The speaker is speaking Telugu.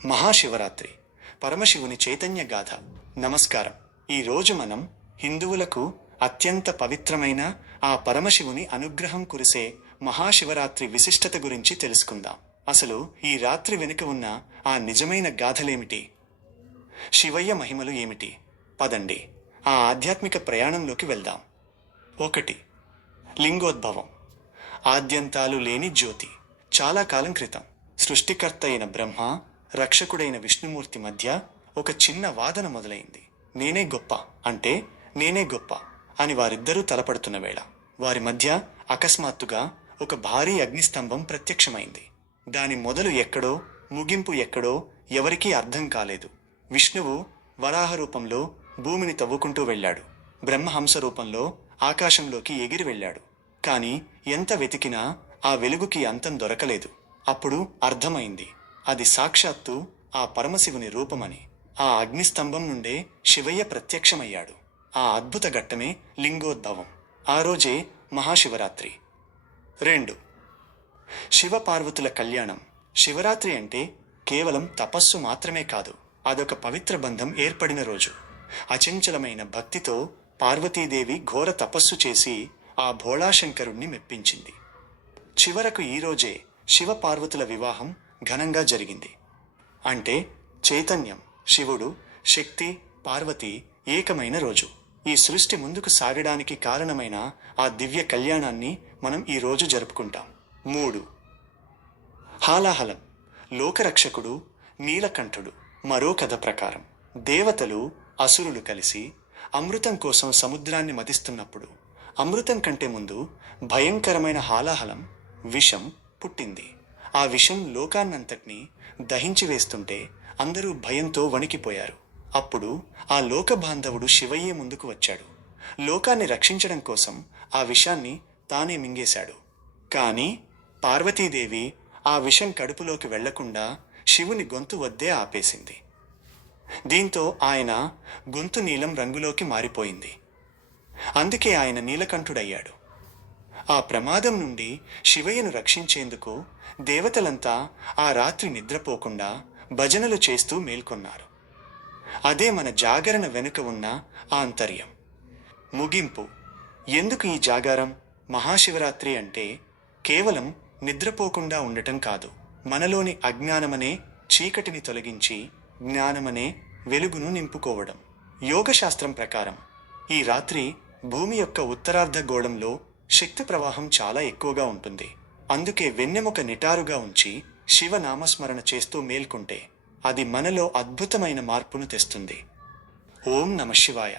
మహాశివరాత్రి పరమశివుని చైతన్య గాథ. నమస్కారం. ఈరోజు మనం హిందువులకు అత్యంత పవిత్రమైన ఆ పరమశివుని అనుగ్రహం కురిసే మహాశివరాత్రి విశిష్టత గురించి తెలుసుకుందాం. అసలు ఈ రాత్రి వెనుక ఉన్న ఆ నిజమైన గాథలేమిటి? శివయ్య మహిమలు ఏమిటి? పదండి ఆ ఆధ్యాత్మిక ప్రయాణంలోకి వెళ్దాం. 1. లింగోద్భవం. ఆద్యంతాలు లేని జ్యోతి. చాలా కాలం క్రితం సృష్టికర్త అయిన బ్రహ్మ, రక్షకుడైన విష్ణుమూర్తి మధ్య ఒక చిన్న వాదన మొదలైంది. నేనే గొప్ప అంటే నేనే గొప్ప అని వారిద్దరూ తలపడుతున్న వేళ వారి మధ్య అకస్మాత్తుగా ఒక భారీ అగ్నిస్తంభం ప్రత్యక్షమైంది. దాని మొదలు ఎక్కడో, ముగింపు ఎక్కడో ఎవరికీ అర్థం కాలేదు. విష్ణువు వరాహ రూపంలో భూమిని తవ్వుకుంటూ వెళ్ళాడు. బ్రహ్మహంస రూపంలో ఆకాశంలోకి ఎగిరి వెళ్ళాడు. కానీ ఎంత వెతికినా ఆ వెలుగుకి అంతం దొరకలేదు. అప్పుడు అర్థమైంది, అది సాక్షాత్తు ఆ పరమశివుని రూపమని. ఆ అగ్నిస్తంభం నుండే శివయ్య ప్రత్యక్షమయ్యాడు. ఆ అద్భుత ఘట్టమే లింగోద్భవం. ఆ రోజే మహాశివరాత్రి. 2. శివపార్వతుల కళ్యాణం. శివరాత్రి అంటే కేవలం తపస్సు మాత్రమే కాదు, అదొక పవిత్ర బంధం ఏర్పడిన రోజు. అచంచలమైన భక్తితో పార్వతీదేవి ఘోర తపస్సు చేసి ఆ భోళాశంకరుణ్ణి మెప్పించింది. చివరకు ఈరోజే శివపార్వతుల వివాహం ఘనంగా జరిగింది. అంటే చైతన్యం, శివుడు, శక్తి, పార్వతి ఏకమైన రోజు. ఈ సృష్టి ముందుకు సాగడానికి కారణమైన ఆ దివ్య కళ్యాణాన్ని మనం ఈ రోజు జరుపుకుంటాం. 3. హాలాహలం. లోకరక్షకుడు నీలకంఠుడు. మరో కథ ప్రకారం దేవతలు, అసురులు కలిసి అమృతం కోసం సముద్రాన్ని మదిస్తున్నప్పుడు అమృతం కంటే ముందు భయంకరమైన హాలాహలం, విషం పుట్టింది. ఆ విషం లోకాన్నంతటినీ దహించి వేస్తుంటే అందరూ భయంతో వణికిపోయారు. అప్పుడు ఆ లోకబాంధవుడు శివయ్యే ముందుకు వచ్చాడు. లోకాన్ని రక్షించడం కోసం ఆ విషాన్ని తానే మింగేశాడు. కానీ పార్వతీదేవి ఆ విషం కడుపులోకి వెళ్లకుండా శివుని గొంతు వద్దే ఆపేసింది. దీంతో ఆయన గొంతు నీలం రంగులోకి మారిపోయింది. అందుకే ఆయన నీలకంఠుడయ్యాడు. ఆ ప్రమాదం నుండి శివయ్యను రక్షించేందుకు దేవతలంతా ఆ రాత్రి నిద్రపోకుండా భజనలు చేస్తూ మేల్కొన్నారు. అదే మన జాగరణ వెనుక ఉన్న ఆంతర్యం. ముగింపు. ఎందుకు ఈ జాగారం? మహాశివరాత్రి అంటే కేవలం నిద్రపోకుండా ఉండటం కాదు, మనలోని అజ్ఞానమనే చీకటిని తొలగించి జ్ఞానమనే వెలుగును నింపుకోవడం. యోగశాస్త్రం ప్రకారం ఈ రాత్రి భూమి యొక్క ఉత్తరార్ధ గోళంలో శక్తి ప్రవాహం చాలా ఎక్కువగా ఉంటుంది. అందుకే వెన్నెముక నిటారుగా ఉంచి శివనామస్మరణ చేస్తూ మేల్కొంటే అది మనలో అద్భుతమైన మార్పును తెస్తుంది. ఓం నమః శివాయ.